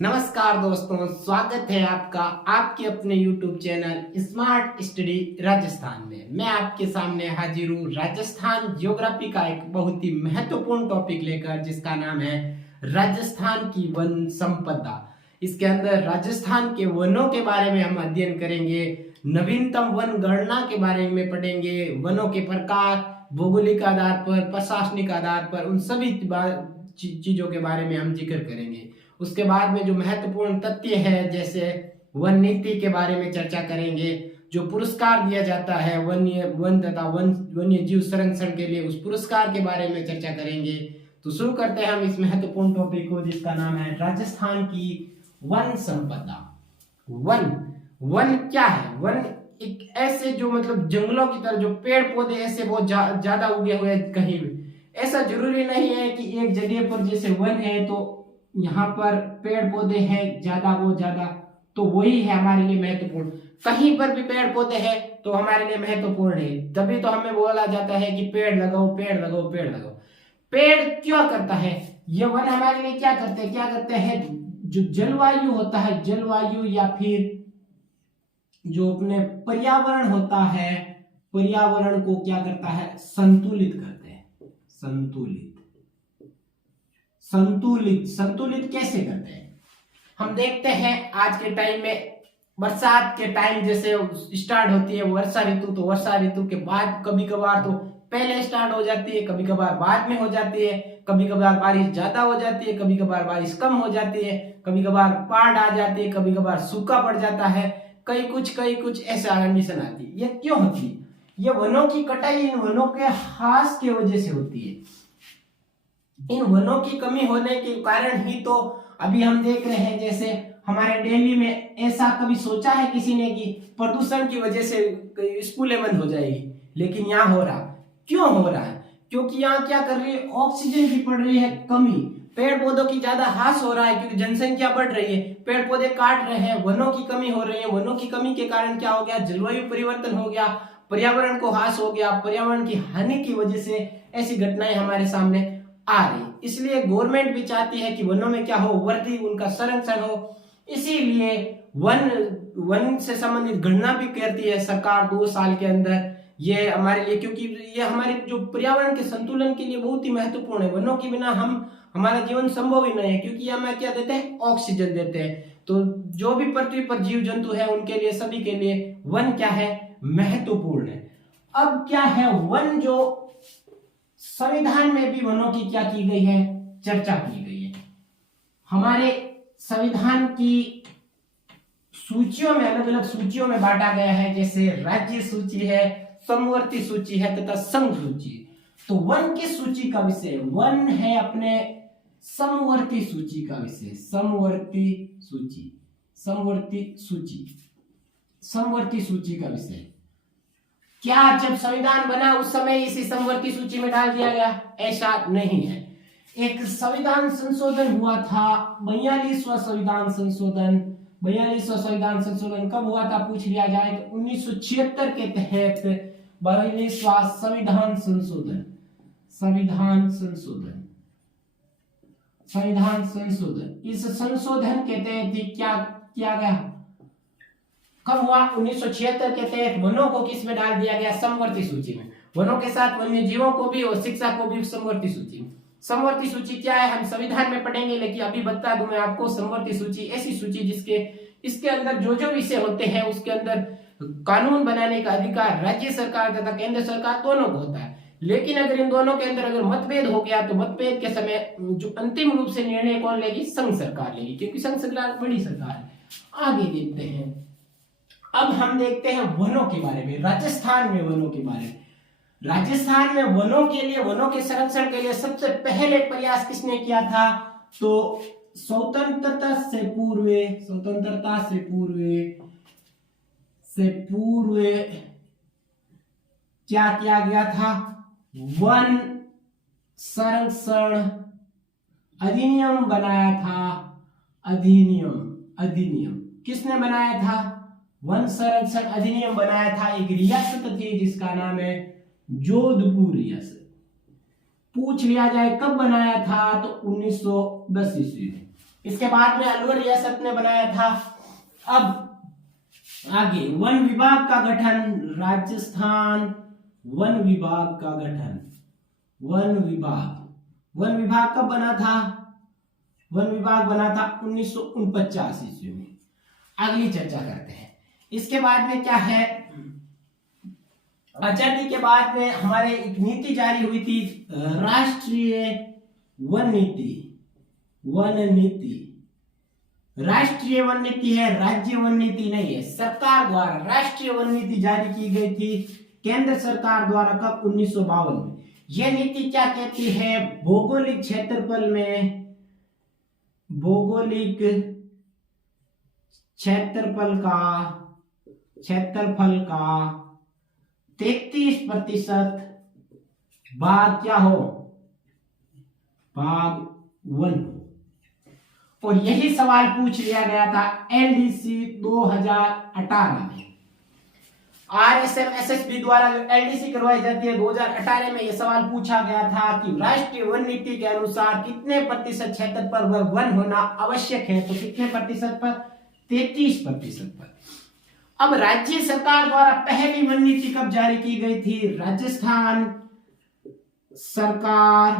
नमस्कार दोस्तों, स्वागत है आपका आपके अपने YouTube channel smart study Rajasthan में। मैं आपके सामने हाजिर हूँ राजस्थान ज्योग्राफी का एक बहुत ही महत्वपूर्ण टॉपिक लेकर, जिसका नाम है राजस्थान की वन संपदा। इसके अंदर राजस्थान के वनों के बारे में हम अध्ययन करेंगे, नवीनतम वन गणना के बारे में पढ़ेंगे, वनों के प्रकार, भौगोलिक आधार पर, प्रशासनिक आधार पर, उन सभी चीजों के बारे में हम जिक्र करेंगे। उसके बाद में जो महत्वपूर्ण तथ्य है, जैसे वन नीति के बारे में चर्चा करेंगे, जो पुरस्कार दिया जाता है वन तथा वन्य जीव संरक्षण के लिए, उस पुरस्कार के बारे में चर्चा करेंगे। तो शुरू करते हैं हम इस महत्वपूर्ण टॉपिक को, जिसका नाम है राजस्थान की वन संपदा। वन क्या है? वन एक ऐसे जो मतलब जंगलों की तरह जो पेड़ पौधे ऐसे बहुत ज्यादा उगे हुए कहीं भी। ऐसा जरूरी नहीं है कि एक जगह पर जैसे वन है तो यहाँ पर पेड़ पौधे हैं ज्यादा तो वही है हमारे लिए महत्वपूर्ण। कहीं पर भी पेड़ पौधे हैं तो हमारे लिए महत्वपूर्ण है। तभी तो हमें बोला जाता है कि पेड़ लगाओ, पेड़ लगाओ, पेड़ लगाओ। पेड़ क्या करता है? ये वन हमारे लिए क्या करते हैं? जो जलवायु होता है, जलवायु या फिर जो अपने पर्यावरण होता है, पर्यावरण को क्या करता है? संतुलित करते हैं। संतुलित कैसे करते हैं? हम देखते हैं आज के टाइम में, बरसात के टाइम जैसे स्टार्ट होती है वर्षा ऋतु, तो वर्षा ऋतु के बाद कभी कभार तो पहले स्टार्ट हो जाती है, कभी कभार बाद में हो जाती है, कभी कभार बारिश ज्यादा हो जाती है, कभी कभार बारिश कम हो जाती है, कभी कभार बाढ़ आ जाती है, कभी कभार सूखा पड़ जाता है, कई कुछ ऐसा कंडीशन आती है। ये क्यों होती है? ये वनों की कटाई, इन वनों के ह्रास की वजह से होती है। इन वनों की कमी होने के कारण ही तो अभी हम देख रहे हैं, जैसे हमारे दिल्ली में, ऐसा कभी सोचा है किसी ने कि प्रदूषण की वजह से स्कूलें बंद हो जाएगी? लेकिन यहाँ हो रहा। क्यों हो रहा है? क्योंकि यहाँ क्या कर रही है? ऑक्सीजन की पड़ रही है कमी, पेड़ पौधों की ज्यादा ह्रास हो रहा है, क्योंकि जनसंख्या बढ़ रही है, पेड़ पौधे काट रहे हैं, वनों की कमी हो रही है। वनों की कमी के कारण क्या हो गया? जलवायु परिवर्तन हो गया, पर्यावरण को ह्रास हो गया, पर्यावरण की हानि की वजह से ऐसी घटनाएं हमारे सामने आ रही। इसलिए गवर्नमेंट भी चाहती है कि वनों में क्या हो? वृद्धि, उनका संरक्षण हो। इसीलिए वन से संबंधित गणना भी करती है सरकार 2 साल के अंदर। ये हमारे लिए, क्योंकि ये हमारे जो पर्यावरण के संतुलन के लिए बहुत ही महत्वपूर्ण है। वनों के बिना हमारा जीवन संभव ही नहीं है, क्योंकि ये हमें क्या देते हैं? ऑक्सीजन देते हैं। तो जो भी पृथ्वी पर जीव जंतु है, उनके लिए, सभी के लिए वन क्या है? महत्वपूर्ण है। अब क्या है? वन जो संविधान में भी वनों की क्या की गई है? चर्चा की गई है। हमारे संविधान की सूचियों में, अलग अलग सूचियों में बांटा गया है, जैसे राज्य सूची है, समवर्ती सूची है तथा संघ सूची। तो वन की सूची का विषय वन है अपने समवर्ती सूची का विषय। समवर्ती सूची का विषय क्या जब संविधान बना उस समय इसी समवर्ती सूची में डाल दिया गया? ऐसा नहीं है। एक संविधान संशोधन हुआ था, 42वां संविधान संशोधन। 42वां संविधान संशोधन कब हुआ था पूछ लिया जाए तो 1976 के तहत 42वां संविधान संशोधन इस संशोधन के तहत क्या किया गया? कब हुआ? 1976 के तहत वनों को किस में डाल दिया गया? समवर्ती सूची में। वनों के साथ वन्य जीवों को भी और शिक्षा को भी समवर्ती सूची में। समवर्ती सूची क्या है हम संविधान में पढ़ेंगे, लेकिन अभी बता दूं मैं आपको, समवर्ती सूची ऐसी सूची इसके अंदर जो विषय होते हैं, उसके अंदर कानून बनाने का अधिकार राज्य सरकार तथा केंद्र सरकार दोनों को होता है। लेकिन अगर इन दोनों के अंदर अगर मतभेद हो गया तो मतभेद के समय जो अंतिम रूप से निर्णय कौन लेगी? संघ सरकार लेगी, क्योंकि संघ सरकार बड़ी सरकार है। आगे देखते हैं। अब हम देखते हैं वनों के बारे में, राजस्थान में वनों के बारे में। राजस्थान में वनों के लिए, वनों के संरक्षण के लिए सबसे पहले प्रयास किसने किया था? तो स्वतंत्रता से पूर्व क्या किया गया था? वन संरक्षण अधिनियम बनाया था। अधिनियम किसने बनाया था? वन संरक्षण अधिनियम बनाया था। एक रियासत थी जिसका नाम है जोधपुर रियासत। पूछ लिया जाए कब बनाया था तो 1910 ईस्वी में। इसके बाद में अलवर रियासत ने बनाया था। अब आगे वन विभाग का गठन, राजस्थान वन विभाग का गठन। वन विभाग कब बना था? वन विभाग बना था 1949 ईस्वी में। अगली चर्चा करते हैं। इसके बाद में क्या है, आजादी के बाद में हमारे एक नीति जारी हुई थी, राष्ट्रीय वन नीति। राष्ट्रीय वन नीति है, राज्य वन नीति नहीं है। सरकार द्वारा राष्ट्रीय वन नीति जारी की गई थी केंद्र सरकार द्वारा, कब? 1952 में। यह नीति क्या कहती है? भौगोलिक क्षेत्रफल का 33% भाग क्या हो? भाग वन हो। और यही सवाल पूछ लिया गया था एलडीसी 2018 में। आरएसएम एसएसबी द्वारा जो एलडीसी करवाई जाती है 2018 में, यह सवाल पूछा गया था कि राष्ट्रीय वन नीति के अनुसार कितने प्रतिशत क्षेत्र पर वन होना आवश्यक है? तो कितने प्रतिशत पर? 33% पर। अब राज्य सरकार द्वारा पहली वन नीति कब जारी की गई थी? राजस्थान सरकार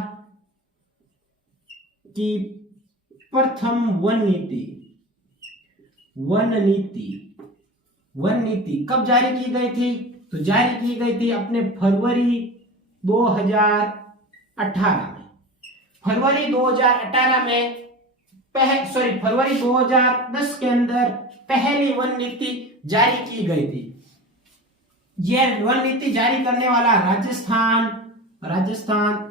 की प्रथम वन नीति कब जारी की गई थी? तो जारी की गई थी अपने फरवरी 2018 में। फरवरी 2010 के अंदर पहली वन नीति जारी की गई थी। यह वन नीति जारी करने वाला राजस्थान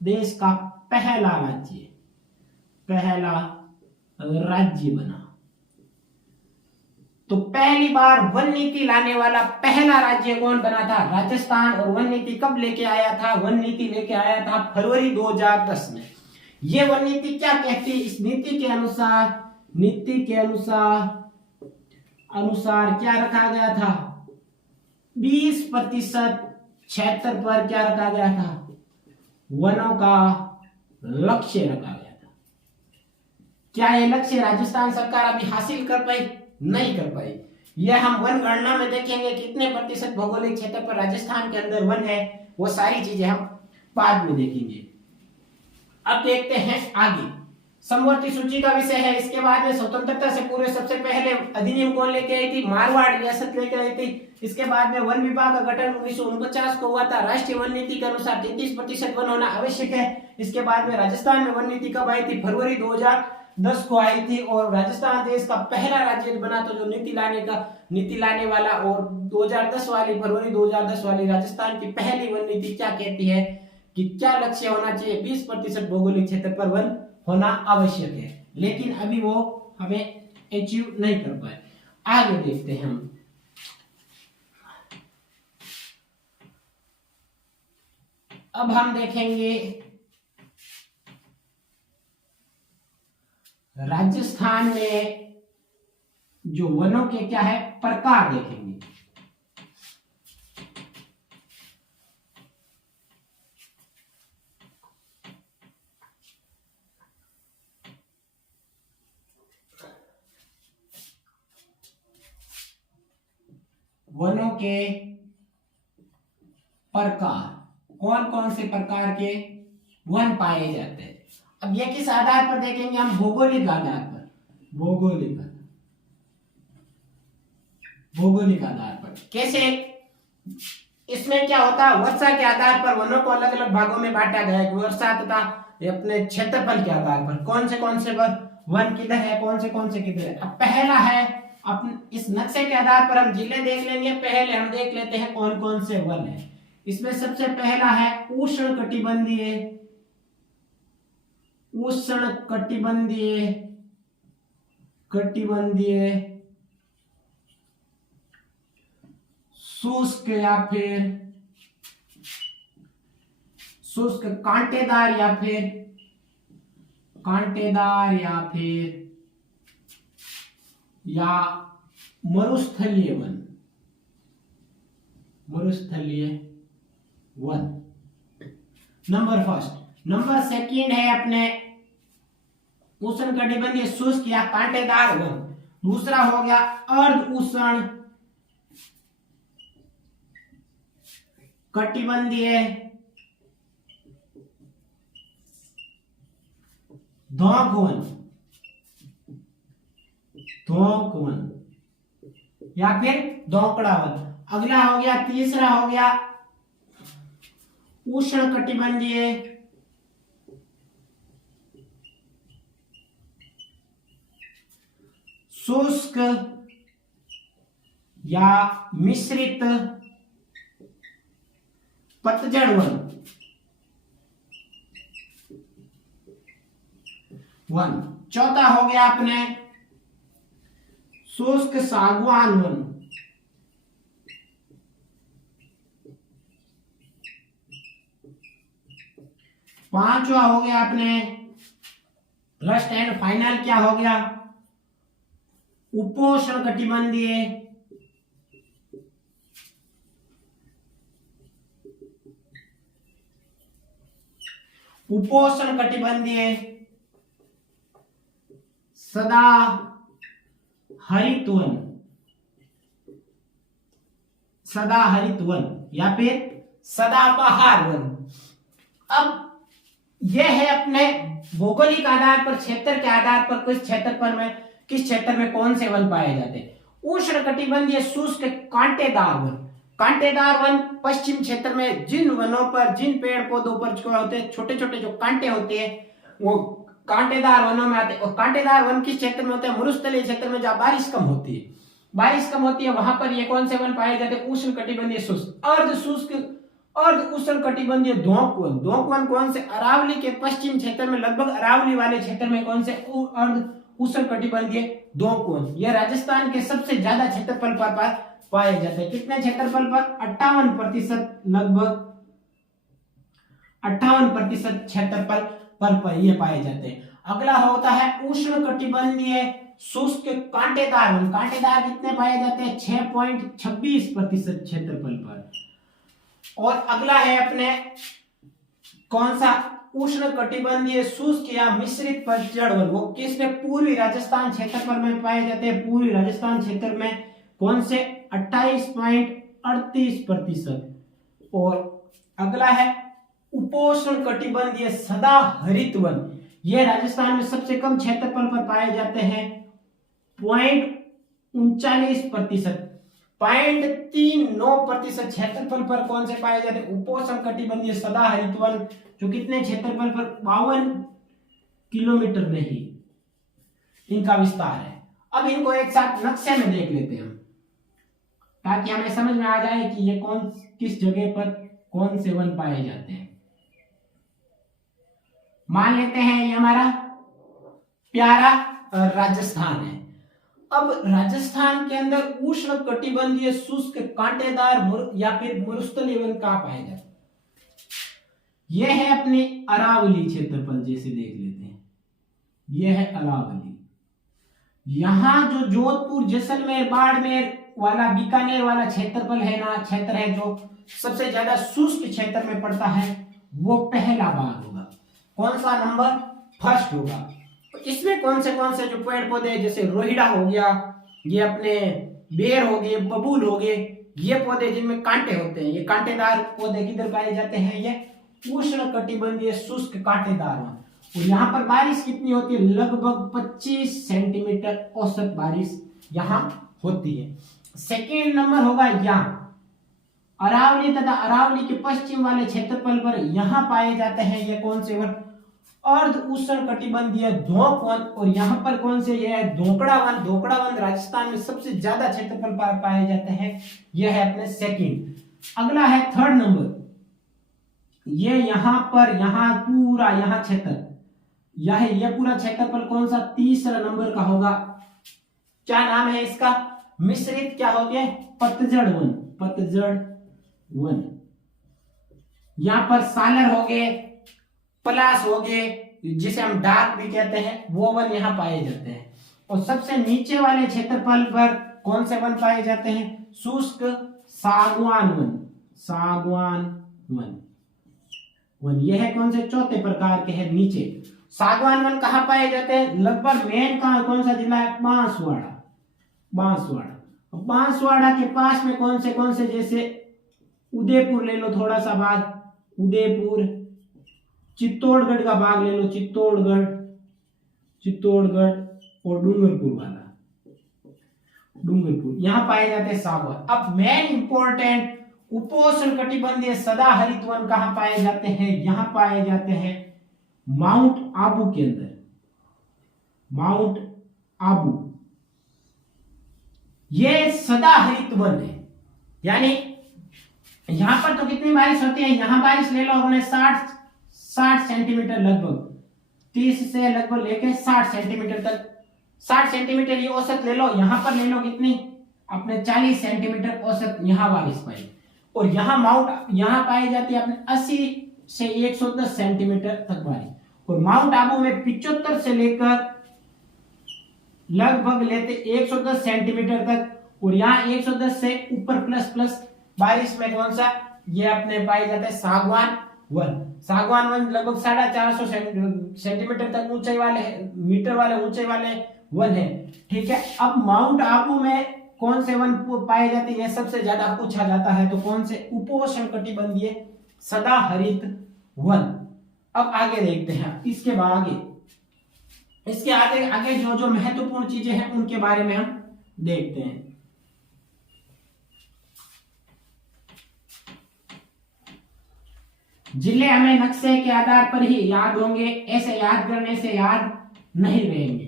देश का पहला राज्य बना। तो पहली बार वन नीति लाने वाला पहला राज्य कौन बना था? राजस्थान। और वन नीति कब लेके आया था? वन नीति लेके आया था फरवरी 2010 में। यह वन नीति क्या कहती है? इस नीति के अनुसार क्या रखा गया था? 20% क्षेत्र पर क्या रखा गया था? वनों का लक्ष्य रखा गया था। क्या यह लक्ष्य राजस्थान सरकार अभी हासिल कर पाई? नहीं कर पाई। यह हम वन गणना में देखेंगे कितने प्रतिशत भौगोलिक क्षेत्र पर राजस्थान के अंदर वन है, वो सारी चीजें हम बाद में देखेंगे। अब देखते हैं आगे, समवर्ती सूची का विषय है। इसके बाद में स्वतंत्रता से पूर्व सबसे पहले अधिनियम कौन लेके आई थी? मारवाड़ रियासत लेके आई थी। इसके बाद में वन विभाग का गठन 1949 को हुआ था। राष्ट्रीय वन नीति के अनुसार 33% वन होना आवश्यक है। इसके बाद में राजस्थान में वन नीति कब आई थी? फरवरी 2010 को आई थी। और राजस्थान देश का पहला राज्य बना, तो जो नीति लाने वाला, और 2010 वाली फरवरी 2010 वाली राजस्थान की पहली वन नीति क्या कहती है कि क्या लक्ष्य होना चाहिए? 20% भौगोलिक क्षेत्र पर वन होना आवश्यक है। लेकिन अभी वो हमें अचीव नहीं कर पाए। आगे देखते हैं हम। अब हम देखेंगे राजस्थान में जो वनों के क्या है प्रकार देखेंगे। वनों के प्रकार, कौन कौन से प्रकार के वन पाए जाते हैं। अब ये किस आधार पर देखेंगे हम? भौगोलिक आधार पर। कैसे? इसमें क्या होता है, वर्षा के आधार पर वनों को अलग अलग भागों में बांटा गया है। वर्षा तथा अपने क्षेत्रफल के आधार पर कौन से वन किधर है, कौन से किधर है। अब पहला है, इस नक्शे के आधार पर हम जिले देख लेंगे। पहले हम देख लेते हैं कौन कौन से वन है। इसमें सबसे पहला है उष्ण कटिबंधीय शुष्क या फिर शुष्क कांटेदार या मरुस्थलीय वन। नंबर सेकंड है अपने उष्णकटिबंधीय शुष्क या कांटेदार वन। दूसरा हो गया अर्ध उष्ण कटिबंधीय धोंक वन, धोंक वन या फिर धोकड़ा वन। अगला हो गया, तीसरा हो गया उष्ण कटिबंधीय शुष्क या मिश्रित पतझड़ वन। चौथा हो गया अपने शुष्क सागवान वन। पांचवा हो गया अपने लास्ट एंड फाइनल क्या हो गया, उपोष्ण कटिबंधीय उपोष्ण कटिबंधीय सदा हरित वन, सदा हरित वन या फिर सदाबहार वन। अब यह है अपने भौगोलिक आधार पर, क्षेत्र के आधार पर किस क्षेत्र में कौन से वन पाए जाते हैं। उष्ण कटिबंधीय शुष्क कांटेदार वन। कांटेदार वन पश्चिम क्षेत्र में जिन वनों पर, जिन पेड़ पौधों पर जो होते हैं छोटे छोटे जो कांटे होते हैं वो कांटेदार वनों में आते हैं। और कांटेदार वन किस क्षेत्र में होते हैं, मरुस्थलीय क्षेत्र में जहाँ बारिश कम होती है, बारिश कम होती है वहां पर ये कौन से वन पाए जाते हैं, उष्ण कटिबंधीय शुष्क। अर्ध शुष्क अर्ध उष्ण कटिबंधीय धोंक वन। धोंक वन कौन से, अरावली के पश्चिम क्षेत्र में, लगभग अरावली वाले क्षेत्र में कौन से अर्ध उष्ण कटिबंधीय धोंक वन। यह राजस्थान के सबसे ज्यादा क्षेत्रफल पर पाए जाते हैं। कितने क्षेत्रफल पर, 58%, लगभग 58% क्षेत्रफल पर ये पाए जाते हैं। अगला होता है उष्ण कटिबंधीय शुष्क कांटेदार वन। कांटेदार कितने पाए जाते हैं, 6.26% क्षेत्रफल पर। और अगला है अपने कौन सा, उष्ण कटिबंधीय शुष्क या मिश्रित पतझड़ वन। वो किसमें, पूर्वी राजस्थान क्षेत्रफल में पाए जाते हैं। पूर्वी राजस्थान क्षेत्र में कौन से, 28.38%। और अगला है उपोष्ण कटिबंधीय सदा हरित वन। यह राजस्थान में सबसे कम क्षेत्रफल पर पाए जाते हैं, 0.39%। 0.39% क्षेत्रफल पर कौन से पाए जाते हैं, उपोष्ण कटिबंधीय सदा हरित वन, जो कितने क्षेत्रफल पर, 52 किलोमीटर में ही इनका विस्तार है। अब इनको एक साथ नक्शे में देख लेते हैं ताकि हमें समझ में आ जाए कि ये किस जगह पर कौन से वन पाए जाते हैं। मान लेते हैं ये हमारा प्यारा राजस्थान है। अब राजस्थान के अंदर उष्ण कटिबंधीय शुष्क कांटेदार या फिर मरुस्थलीय वन कहां पाए जाते हैं, यह है अपने अरावली क्षेत्रफल। जैसे देख लेते हैं, यह है अरावली। यहां जो जोधपुर, जैसलमेर, बाड़मेर वाला, बीकानेर वाला क्षेत्रफल है ना, क्षेत्र है जो सबसे ज्यादा शुष्क क्षेत्र में पड़ता है, वो पहला भाग होगा। कौन सा, नंबर फर्स्ट होगा। इसमें कौन से जो पेड़ पौधे, जैसे रोहिड़ा हो गया, ये अपने बेर हो गए, बबूल हो गए, ये पौधे जिनमें कांटे होते हैं, ये कांटेदार पौधे किधर पाए जाते हैं, ये उष्ण कटिबंधीय शुष्क कांटेदार। और यहाँ पर बारिश कितनी होती है, लगभग 25 सेंटीमीटर औसत बारिश यहाँ होती है। सेकेंड नंबर होगा यहाँ अरावली तथा अरावली के पश्चिम वाले क्षेत्रफल पर यहाँ पाए जाते हैं ये कौन से वन, अर्ध उष्ण कटिबंधीय धोंक वन। और यहाँ पर कौन से, ये है धोकड़ा वन। धोकड़ा वन राजस्थान में सबसे ज्यादा क्षेत्रफल पर पाए जाते हैं, यह है अपने सेकंड। अगला है थर्ड नंबर, ये यहाँ पर, यहाँ पूरा, यहाँ क्षेत्र, यह पूरा क्षेत्रफल कौन सा, तीसरा नंबर का होगा। क्या नाम है इसका, मिश्रित क्या हो गया, पतझड़ वन। पतझड़ वन। यहां पर सालर हो गए, पलास हो गए, जिसे हम डार्क भी कहते हैं, वो वन यहाँ पाए जाते हैं। और सबसे नीचे वाले क्षेत्रफल पर कौन से वन पाए जाते हैं, शुष्क सागवान वन। सागवान वन। यह कौन से, चौथे प्रकार के हैं नीचे। सागवान वन कहाँ पाए जाते हैं? लगभग मेन कहाँ कौन सा जिला है? बांसवाड़ा। बांसवाड़ा, बांसवाड़ा के पास में कौन से जैसे उदयपुर ले लो थोड़ा सा भाग, उदयपुर, चित्तौड़गढ़ का भाग ले लो, चित्तौड़गढ़ और डूंगरपुर वाला, डूंगरपुर, यहाँ पाए जाते हैं सागवान। अब मेन इंपॉर्टेंट उपोष्ण कटिबंधीय सदाहरित वन कहाँ पाए जाते हैं? यहाँ पाए जाते हैं माउंट आबू के अंदर, माउंट आबू, ये सदाहरित वन है। यानी यहां पर तो कितनी बारिश होती है? यहां बारिश ले लो हमने 60 सेंटीमीटर, लगभग 30 से लगभग लेके 60 सेंटीमीटर तक, 60 सेंटीमीटर ये औसत ले लो। यहां पर ले लो कितनी? अपने 40 सेंटीमीटर औसत यहाँ बारिश पाई। और यहाँ पाई जाती है अपने 80 से 110 सेंटीमीटर तक बारिश। और माउंट आबू में 75 से लेकर लगभग लेते 110 सेंटीमीटर तक। और यहाँ 110 से ऊपर प्लस बारिश में कौन सा? ये अपने पाए जाते हैं सागवान वन। सागवान वन लगभग 450 सेंटीमीटर तक ऊंचाई वाले, मीटर वाले ऊंचाई वाले वन है। ठीक है। अब माउंट आबू में कौन से वन पाए जाते हैं? सबसे ज्यादा पूछा जाता है, तो कौन से? उपोष्ण कटिबंधीय सदाहरित वन। अब आगे देखते हैं इसके आगे जो महत्वपूर्ण चीजें हैं उनके बारे में हम देखते हैं। जिले हमें नक्शे के आधार पर ही याद होंगे, ऐसे याद करने से याद नहीं रहेंगे।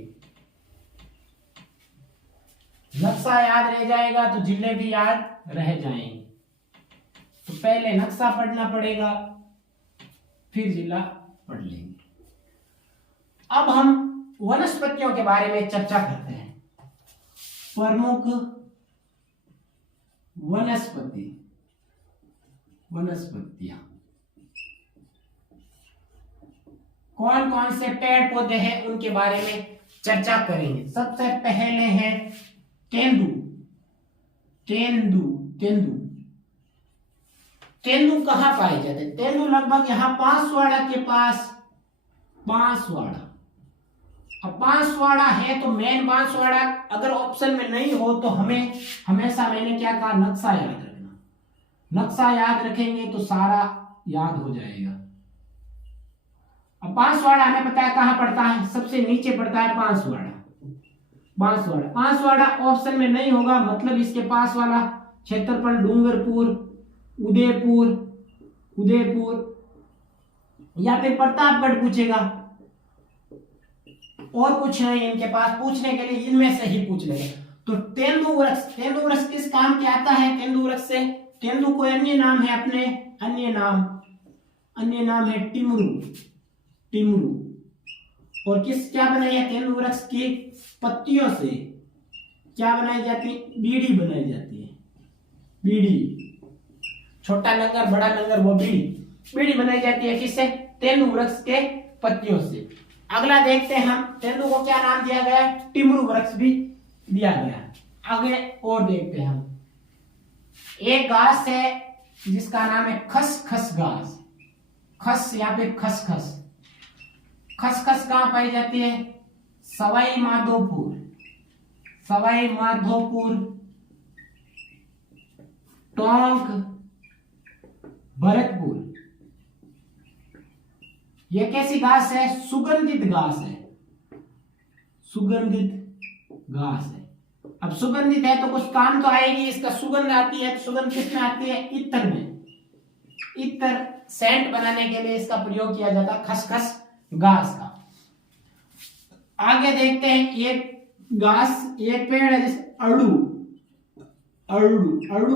नक्शा याद रह जाएगा तो जिले भी याद रह जाएंगे। तो पहले नक्शा पढ़ना पड़ेगा, फिर जिला पढ़ लेंगे। अब हम वनस्पतियों के बारे में चर्चा करते हैं। प्रमुख वनस्पतियां कौन कौन से पेड़ पौधे हैं उनके बारे में चर्चा करेंगे। सबसे पहले है तेंदू। तेंदू कहाँ पाए जाते हैं? तेंदू लगभग यहाँ बांसवाड़ा के पास, बांसवाड़ा। अब बांसवाड़ा है तो मेन बांसवाड़ा अगर ऑप्शन में नहीं हो तो हमें हमेशा, मैंने क्या कहा, नक्शा याद रखना। नक्शा याद रखेंगे तो सारा याद हो जाएगा। अब बांसवाड़ा हमें पता है कहाँ पड़ता है, सबसे नीचे पड़ता है बांसवाड़ा। बांसवाड़ा ऑप्शन में नहीं होगा, मतलब इसके पास वाला क्षेत्रफल डूंगरपुर, उदयपुर या फिर प्रतापगढ़ पूछेगा, और कुछ नहीं इनके पास पूछने के लिए, इनमें से ही पूछ लेगा। तो तेंदू वृक्ष किस काम के आता है? तेंदू वृक्ष से तेंदू कोई अन्य नाम है अपने, अन्य नाम है टिमरू। और क्या बनाई है? तेंदू वृक्ष की पत्तियों से क्या बनाई जाती है? बीड़ी बनाई जाती है। बीड़ी, छोटा लंगर बड़ा लंगर, वो बीड़ी बनाई जाती है किससे? तेंदू वृक्ष के पत्तियों से। अगला देखते हैं हम, तेंदू को क्या नाम दिया गया है? टिमरू वृक्ष भी दिया गया है। आगे और देखते हैं हम, एक घास है जिसका नाम है खसखस घास। खस या फिर खसखस कहाँ पाई जाती है? सवाई माधोपुर, टोंक, भरतपुर। यह कैसी घास है? सुगंधित घास है। अब सुगंधित है तो कुछ काम तो आएगी, इसका सुगंध आती है। तो सुगंध किसमें आती है? इत्र में। इत्र सेंट बनाने के लिए इसका प्रयोग किया जाता है, खसखस घास का। आगे देखते हैं, एक पेड़ है जैसे अड़ू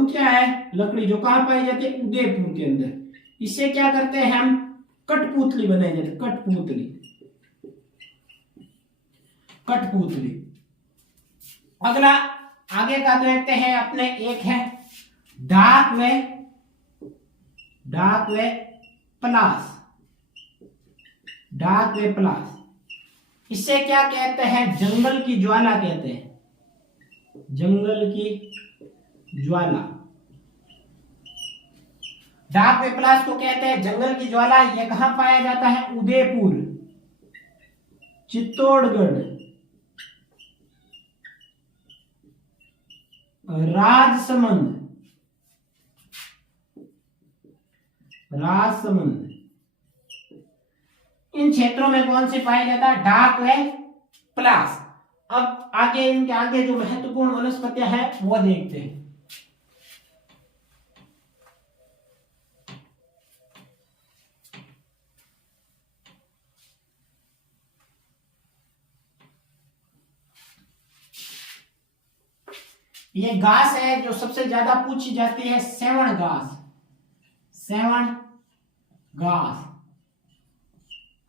क्या है? लकड़ी, जो कहां पाई जाती है? उदयपुर के अंदर। इससे क्या करते हैं हम? कठपुतली बनाई जाती है, कठपुतली। अगला आगे का देखते हैं अपने, एक है डाक वे प्लास। इससे क्या कहते हैं? जंगल की ज्वाला कहते हैं, जंगल की ज्वाला। डाक वे प्लास को कहते हैं जंगल की ज्वाला। यह कहां पाया जाता है? चित्तौड़गढ़, राजसमंद, राजसमंद, इन क्षेत्रों में कौन से पाया जाता है? डाक व पलाश। अब आगे इनके आगे जो महत्वपूर्ण वनस्पतियां हैं वो देखते हैं। ये घास है जो सबसे ज्यादा पूछी जाती है, सेवण घास। सेवण घास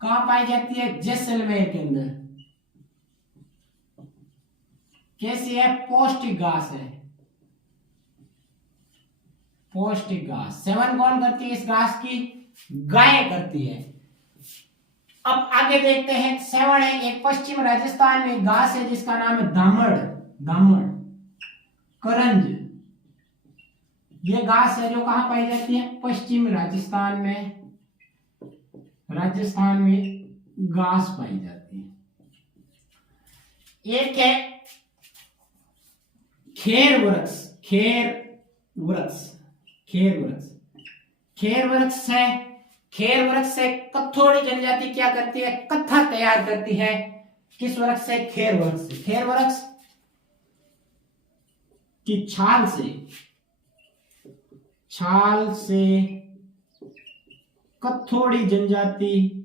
कहां पाई जाती है? जैसलमेर के अंदर। कैसी है? पौष्टिक घास है, पौष्टिक घास। सेवन कौन करती है इस घास की? गाय करती है। अब आगे देखते हैं, सेवण है एक पश्चिम राजस्थान में घास है जिसका नाम है दामड़, दामड़, करंज। ये घास है जो कहां पाई जाती है? पश्चिम राजस्थान में, राजस्थान में घास पाई जाती है। एक है खेर वृक्ष, खेर वृक्ष, खेर वृक्ष, खेर वृक्ष है। खेर वृक्ष से कथोड़ी जनजाति क्या करती है? कत्था तैयार करती है। किस वृक्ष से? खेर वृक्ष से। खेर वृक्ष की छाल से, छाल से कथोड़ी जनजाति,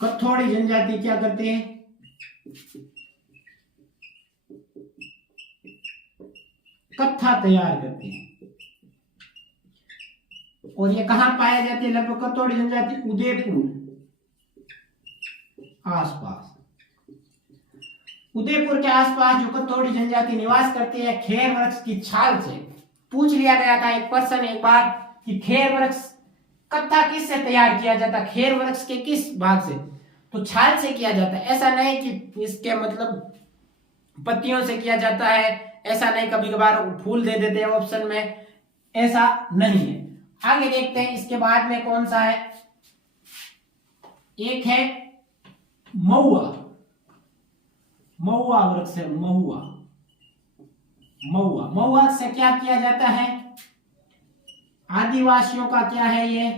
कथोड़ी जनजाति क्या करते हैं? कत्था तैयार करते हैं। और ये कहां पाया जाती है? लगभग कथोड़ी जनजाति उदयपुर आसपास, उदयपुर के आसपास जो कथोड़ी जनजाति निवास करती है खेर वृक्ष की छाल से। पूछ लिया गया था एक पर्सन एक बार कि खेर वृक्ष कत्था किससे तैयार किया जाता? खेर वृक्ष के किस भाग से? तो छाल से किया जाता है। ऐसा नहीं कि इसके मतलब पत्तियों से किया जाता है, ऐसा नहीं, कभी कभार फूल दे देते हैं ऑप्शन में, ऐसा नहीं है। आगे देखते हैं इसके बाद में कौन सा है। एक है महुआ, महुआ वृक्ष है, महुआ, महुआ। महुआ से क्या किया जाता है? आदिवासियों का क्या है ये?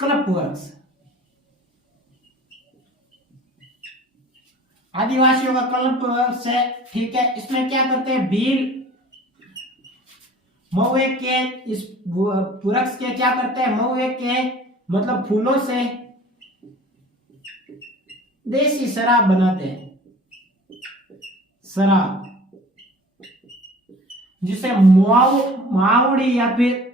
कल्प वृक्ष, आदिवासियों का कल्प वृक्ष है, ठीक है। इसमें क्या करते हैं? भील महुए के, इस वृक्ष के क्या करते हैं? महुए के मतलब फूलों से देसी शराब बनाते हैं, शराब, जिसे मावड़ी या फिर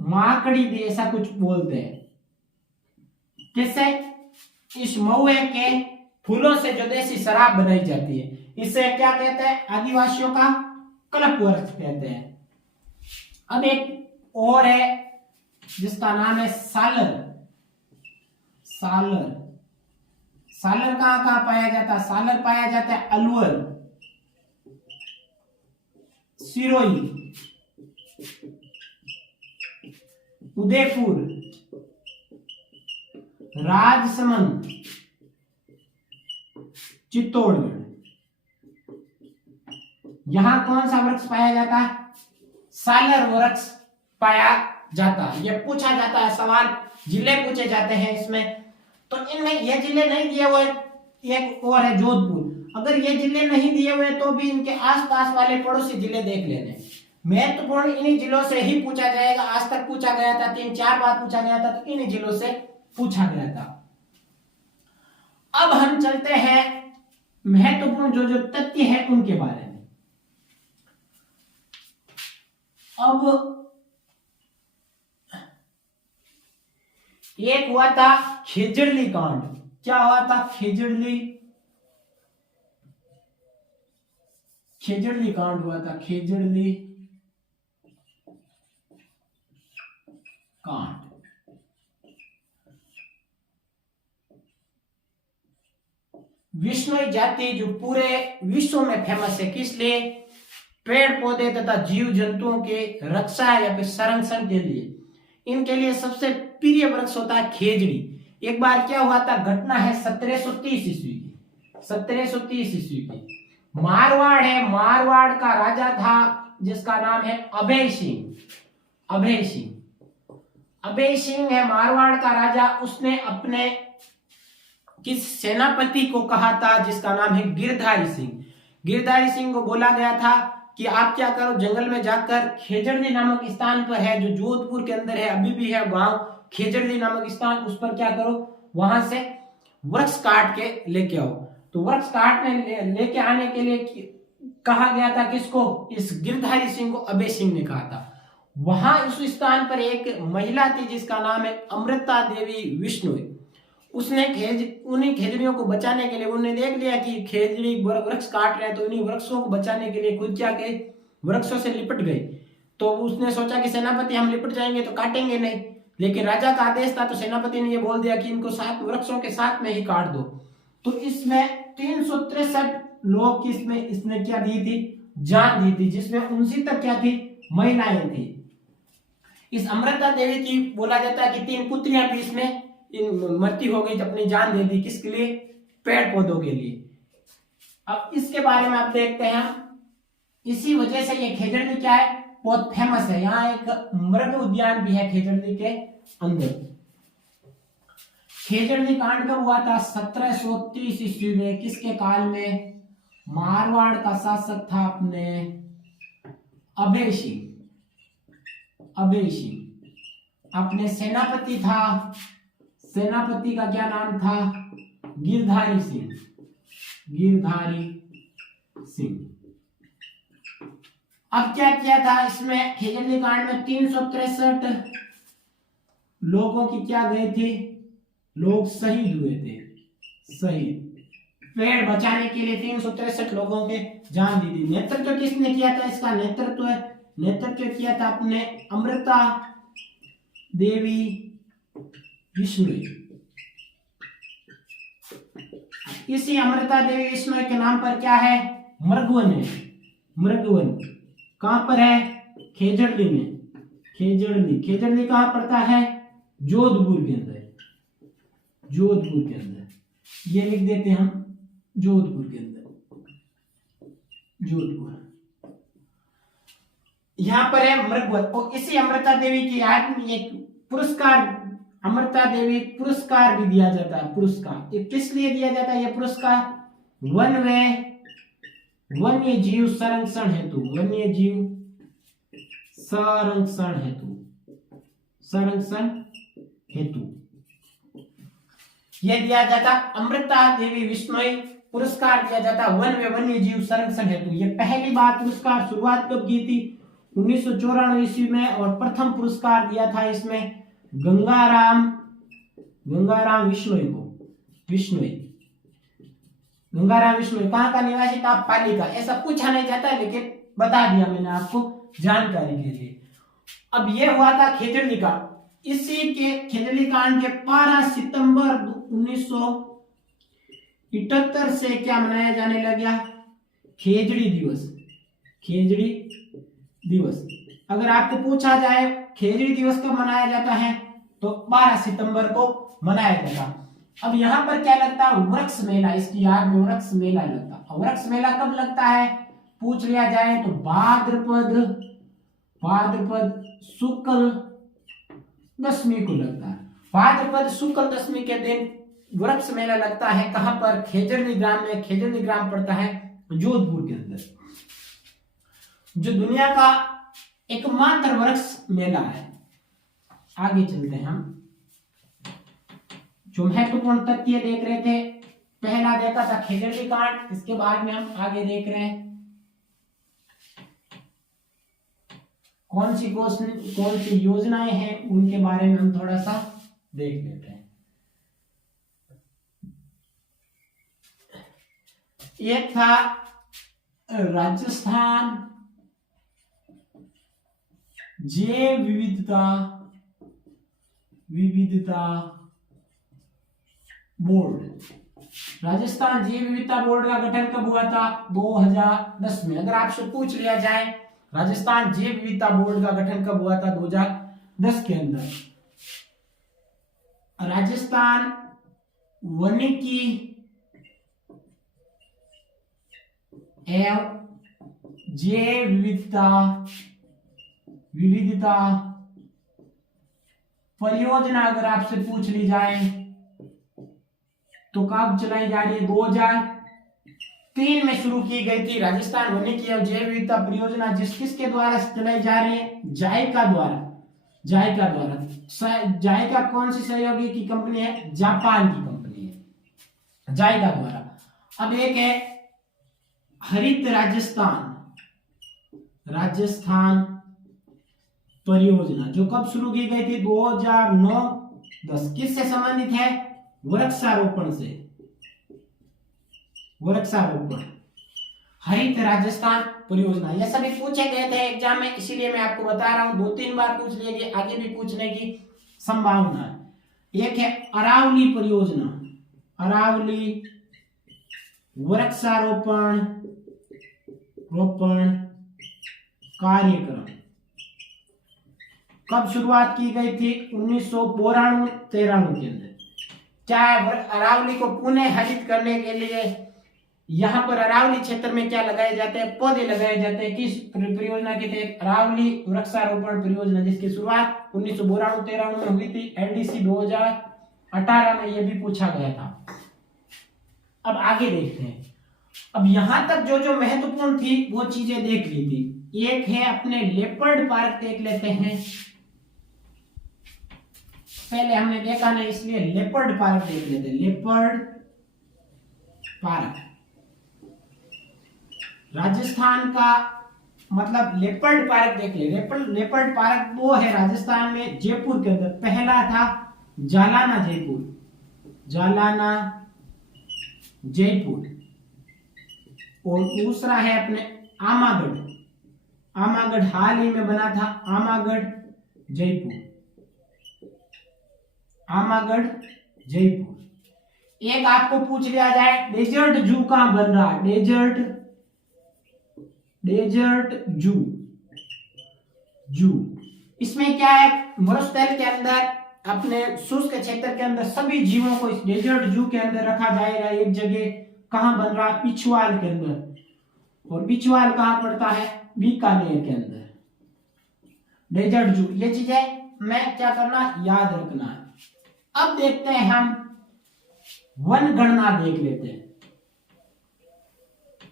माकड़ी भी ऐसा कुछ बोलते हैं। किससे? इस महुए के फूलों से जो देसी शराब बनाई जाती है, इसे क्या कहते हैं? आदिवासियों का कल्प वृक्ष कहते हैं। अब एक और है जिसका नाम है सालर, सालर। सालर कहां कहां पाया जाता है? सालर पाया जाता है अलवर, सिरोही, उदयपुर, राजसमंद, चित्तौड़गढ़। यहां कौन सा वृक्ष पाया जाता है? सालर वृक्ष पाया जाता है। यह पूछा जाता है सवाल, जिले पूछे जाते हैं इसमें। तो इनमें ये जिले नहीं दिए हुए, एक और है जोधपुर। अगर ये जिले नहीं दिए हुए तो भी इनके आसपास वाले पड़ोसी जिले देख लेने। महत्वपूर्ण इन्हीं जिलों से ही पूछा जाएगा। आज तक पूछा गया था, 3-4 बार पूछा गया था, तो इन्हीं जिलों से पूछा गया था। अब हम चलते हैं महत्वपूर्ण जो जो तथ्य है उनके बारे में। अब एक हुआ था खेजड़ली कांड। क्या हुआ था? खेजड़ली कांड हुआ था, खेजड़ली कांड। विश्नोई जाति जो पूरे विश्व में फेमस है, किस लिए? पेड़ पौधे तथा जीव जंतुओं के रक्षा या फिर संरक्षण के लिए। इनके लिए सबसे प्रिय वृक्ष होता है खेजड़ी। एक बार क्या हुआ था, घटना है 1730 ईस्वी की, 1730 ईस्वी की। मारवाड़ है, मारवाड़ का राजा था जिसका नाम है अभय सिंह। अभय सिंह, अभय सिंह है मारवाड़ का राजा। उसने अपने किस सेनापति को कहा था जिसका नाम है गिरधारी सिंह। गिरधारी सिंह को बोला गया था कि आप क्या करो, जंगल में जाकर खेजड़ली नामक स्थान पर है, जो जोधपुर के अंदर है, अभी भी है गांव खेजड़ली नामक स्थान, उस पर क्या करो, वहां से वृक्ष काट के लेके आओ। तो वृक्ष काटने लेके आने के लिए कहा गया था किसको, इस गिरधारी सिंह को अभय सिंह ने कहा था। वहां उस स्थान पर एक महिला थी जिसका नाम है अमृता देवी विश्नोई। उसने उन्हीं खेजड़ियों को बचाने के लिए, उन्होंने देख लिया कि खेजड़ी वृक्ष काट रहे हैं, तो उन्हीं वृक्षों को बचाने के लिए खुद क्या के वृक्षों से लिपट गई। तो उसने सोचा कि सेनापति हम लिपट जाएंगे तो काटेंगे नहीं, लेकिन राजा का आदेश था, तो सेनापति ने ये बोल दिया कि इनको साथ वृक्षों के साथ में ही काट दो। तो इसमें 363 लोग की इसने क्या दी थी, जान दी थी, जिसमें 69 तक क्या थी, महिलाएं थी। इस अमृता देवी की बोला जाता है कि 3 पुत्रियां भी इसमें मृत्यु हो गई, अपनी जान दे दी, किसके लिए, पेड़ पौधों के लिए। अब इसके बारे में आप देखते हैं, इसी वजह से ये खेजड़ली क्या है, बहुत फेमस है। यहाँ एक मृग उद्यान भी है खेजड़ली के अंदर। खेजड़ली कांड कब हुआ था, 1730 ईस्वी में। किसके काल में, मारवाड़ का शासक था अपने अभय सिंह। अभय सिंह अपने सेनापति था, सेनापति का क्या नाम था, गिरधारी सिंह। गिरधारी सिंह। अब क्या किया था इसमें, खेजड़ली कांड में 363 लोगों की क्या गए थे, लोग शहीद हुए थे। शहीद, पेड़ बचाने के लिए 363 लोगों के जान दी थी। नेतृत्व किसने किया था, इसका नेतृत्व किया था अपने अमृता देवी विश्नोई। इसी अमृता देवी विश्नोई के नाम पर क्या है, मृगवन है। मृगवन कहां पर है, खेजड़ली में। खेजड़ली कहां पड़ता है, जोधपुर के अंदर। जोधपुर के अंदर, ये लिख देते हैं हम, जोधपुर के अंदर। जोधपुर यहां पर है मृगवन। और इसी अमृता देवी की याद में एक पुरस्कार, अमृता देवी पुरस्कार भी दिया जाता है। पुरस्कार ये किस लिए दिया जाता है, ये पुरस्कार वन्य जीव संरक्षण हेतु। वन्य जीव संरक्षण हेतु यह दिया जाता। अमृता देवी विश्नोई पुरस्कार दिया जाता वन्य जीव संरक्षण हेतु। ये पहली बार पुरस्कार शुरुआत कब की थी, 1994 ईस्वी में। और प्रथम पुरस्कार दिया था इसमें गंगाराम विश्नोई को। गंगाराम विश्नोई कहाँ का निवासी था, पाली का। ऐसा पूछा नहीं जाता, लेकिन बता दिया मैंने आपको जानकारी के लिए। अब ये हुआ था खेजड़ली कांड। इसी के खेजड़ली कांड के 12 सितंबर 1978 से क्या मनाया जाने लगा, खेजड़ी दिवस। अगर आपको पूछा जाए खेजड़ी दिवस कब मनाया जाता है, तो 12 सितंबर को मनाया जाता। अब यहाँ पर क्या लगता है, वृक्ष मेला। इसकी याद में वृक्ष मेला लगता। वृक्ष मेला कब लगता है, पूछ लिया जाए तो भाद्रपद शुक्ल दशमी को लगता है। भाद्रपद शुक्ल दशमी के दिन वृक्ष मेला लगता है। कहां पर, खेजड़ली ग्राम में। खेजड़ली ग्राम पड़ता है जोधपुर के अंदर, जो दुनिया का एकमात्र वृक्ष मेला है। आगे चलते हैं हम, जो महत्वपूर्ण तथ्य देख रहे थे। पहला देखा था खेजड़ली कांड, इसके बाद में हम आगे देख रहे हैं कौन सी योजनाएं हैं, उनके बारे में हम थोड़ा सा देख लेते हैं। एक था राजस्थान जैव विविधता बोर्ड। राजस्थान जैव विविधता बोर्ड का गठन कब हुआ था, 2010 में। अगर आपसे पूछ लिया जाए राजस्थान जैव विविधता बोर्ड का गठन कब हुआ था, 2010 के अंदर राजस्थान वानिकी एवं जैव विविधता परियोजना अगर आपसे पूछ ली जाए तो कब चलाई जा रही है? 2003 में शुरू की गई थी राजस्थान वानिकी एवं जैव विविधता परियोजना, किसके द्वारा चलाई जा रही है? जायका द्वारा। जायका कौन सी सहयोगी की कंपनी है? जापान की कंपनी है, जायका द्वारा। अब एक है हरित राजस्थान परियोजना, जो कब शुरू की गई थी? 2009-10। किससे संबंधित है? वृक्षारोपण से। हरित राजस्थान परियोजना, ये सभी पूछे गए थे एग्जाम में, इसीलिए मैं आपको बता रहा हूं। 2-3 बार पूछ लिए गए, आगे भी पूछने की संभावना है। एक है अरावली परियोजना, अरावली वृक्षारोपण कार्यक्रम कब शुरुआत की गई थी? 1992-93 के अंदर। क्या अरावली को पुनः हरित करने के लिए यहाँ पर अरावली क्षेत्र में क्या लगाए जाते हैं? पौधे लगाए जाते हैं। किस परियोजना के तहत? अरावली वृक्षारोपण परियोजना, जिसकी शुरुआत 1992-93 में हुई थी। एलडीसी 2018 में यह भी पूछा गया था। अब आगे देखते हैं। अब यहां तक जो महत्वपूर्ण थी वो चीजें देख ली थी। एक है अपने लेपर्ड पार्क देख लेते हैं। पहले हमने देखा नहीं, इसलिए लेपर्ड पार्क देख लेते हैं। लेपर्ड पार्क राजस्थान का, मतलब लेपर्ड पार्क देख ले। लेपर्ड पार्क वो है राजस्थान में, जयपुर के अंदर। पहला था जालाना जयपुर, और दूसरा है अपने आमागढ़ हाल ही में बना था, आमागढ़ जयपुर। एक आपको पूछ लिया जाए, डेजर्ट जू कहां बन रहा है? डेजर्ट जू इसमें क्या है? मरुस्थल के अंदर, अपने शुष्क क्षेत्र के अंदर सभी जीवों को इस डेजर्ट जू के अंदर रखा जाएगा। एक जगह कहां बन रहा है? पिछवाल के अंदर। और पिछवाल कहां पड़ता है? बीकानेर के अंदर। डेजर्ट जू, ये चीजें मैं क्या करना, याद रखना है। अब देखते हैं हम वन गणना देख लेते हैं,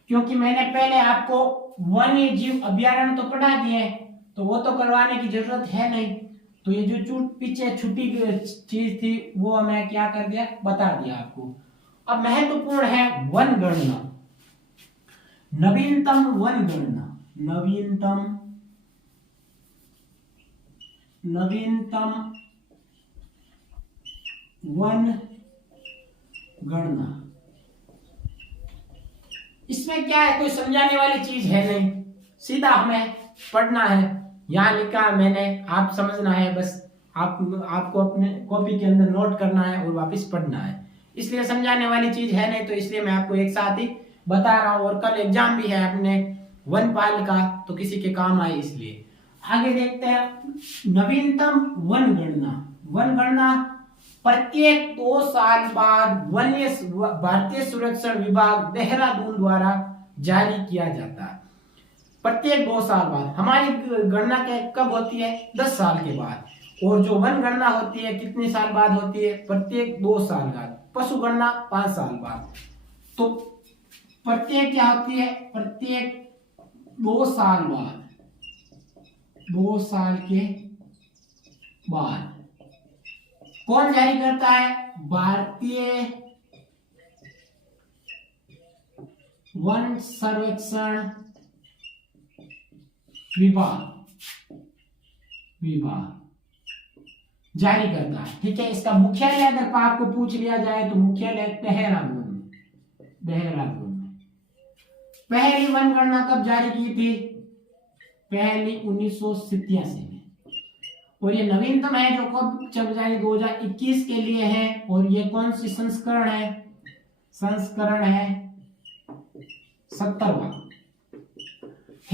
क्योंकि मैंने पहले आपको वन्य जीव अभ्यारण्य तो पढ़ा दिए, तो वो तो करवाने की जरूरत है नहीं। तो ये जो पीछे छुट्टी चीज थी वो मैं क्या कर दिया, बता दिया आपको। अब महत्वपूर्ण है वन गणना, नवीनतम वन गणना, नवीनतम वन गणना। इसमें क्या है, कोई समझाने वाली चीज है नहीं, सीधा हमें पढ़ना है। यहाँ लिखा मैंने, आप समझना है बस। आपको अपने कॉपी के अंदर नोट करना है और वापस पढ़ना है। इसलिए समझाने वाली चीज है नहीं, तो इसलिए मैं आपको एक साथ ही बता रहा हूँ। और कल एग्जाम भी है अपने वनपाल का, तो किसी के काम आए इसलिए। आगे देखते हैं नवीनतम वन गणना। वन गणना प्रत्येक 2 साल बाद वन्य भारतीय संरक्षण विभाग देहरादून द्वारा जारी किया जाता है। प्रत्येक 2 साल बाद। हमारी गणना कब होती है? 10 साल के बाद। और जो वन गणना होती है कितने साल बाद होती है? प्रत्येक 2 साल बाद। पशु गणना 5 साल बाद। तो प्रत्येक क्या होती है? प्रत्येक 2 साल बाद, 2 साल के बाद। कौन जारी करता है? भारतीय वन सर्वेक्षण विभाग जारी करता है। ठीक है। इसका मुख्यालय अगर आपको पूछ लिया जाए तो मुख्यालय देहरादून में। पहली वन गणना कब जारी की थी? पहली 1987 में। और ये नवीनतम है जो कब जब जारी 2021 के लिए है। और ये कौन सी संस्करण है? संस्करण है 70वां।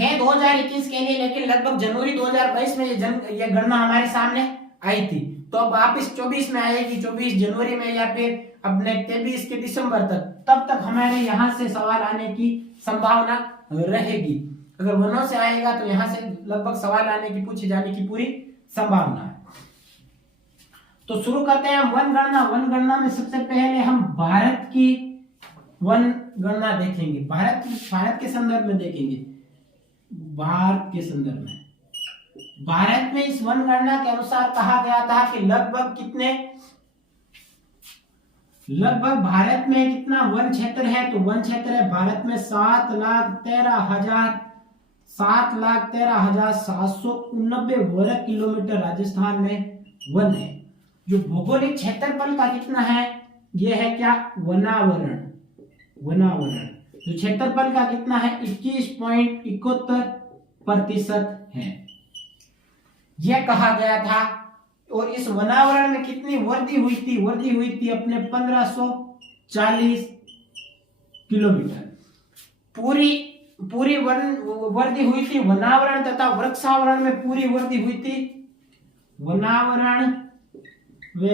है 2021 के लिए, लेकिन लगभग जनवरी 2022 में ये गणना हमारे सामने आई थी। तो अब वापिस 24 में आएगी, 24 जनवरी में या फिर अपने 23 के दिसंबर तक, तब तक हमारे यहाँ से सवाल आने की संभावना रहेगी। अगर वनों से आएगा तो यहाँ से लगभग सवाल आने की, पूछे जाने की पूरी संभावना है। तो शुरू करते हैं हम वन गणना। वन गणना में सबसे पहले हम भारत की वन गणना देखेंगे, भारत के संदर्भ में देखेंगे। भारत के संदर्भ में, भारत में इस वन गणना के अनुसार कहा गया था कि लगभग भारत में कितना वन क्षेत्र है, तो वन क्षेत्र है भारत में 7,13,789 वर्ग किलोमीटर राजस्थान में वन है। जो भौगोलिक क्षेत्रफल का कितना है, यह है क्या, वनावरण जो क्षेत्रफल का कितना है 21.71% है, यह कहा गया था। और इस वनावरण में कितनी वृद्धि हुई थी अपने 1540 किलोमीटर। पूरी वृद्धि हुई थी वनावरण तथा वृक्षावरण में, पूरी वृद्धि हुई थी वनावरण व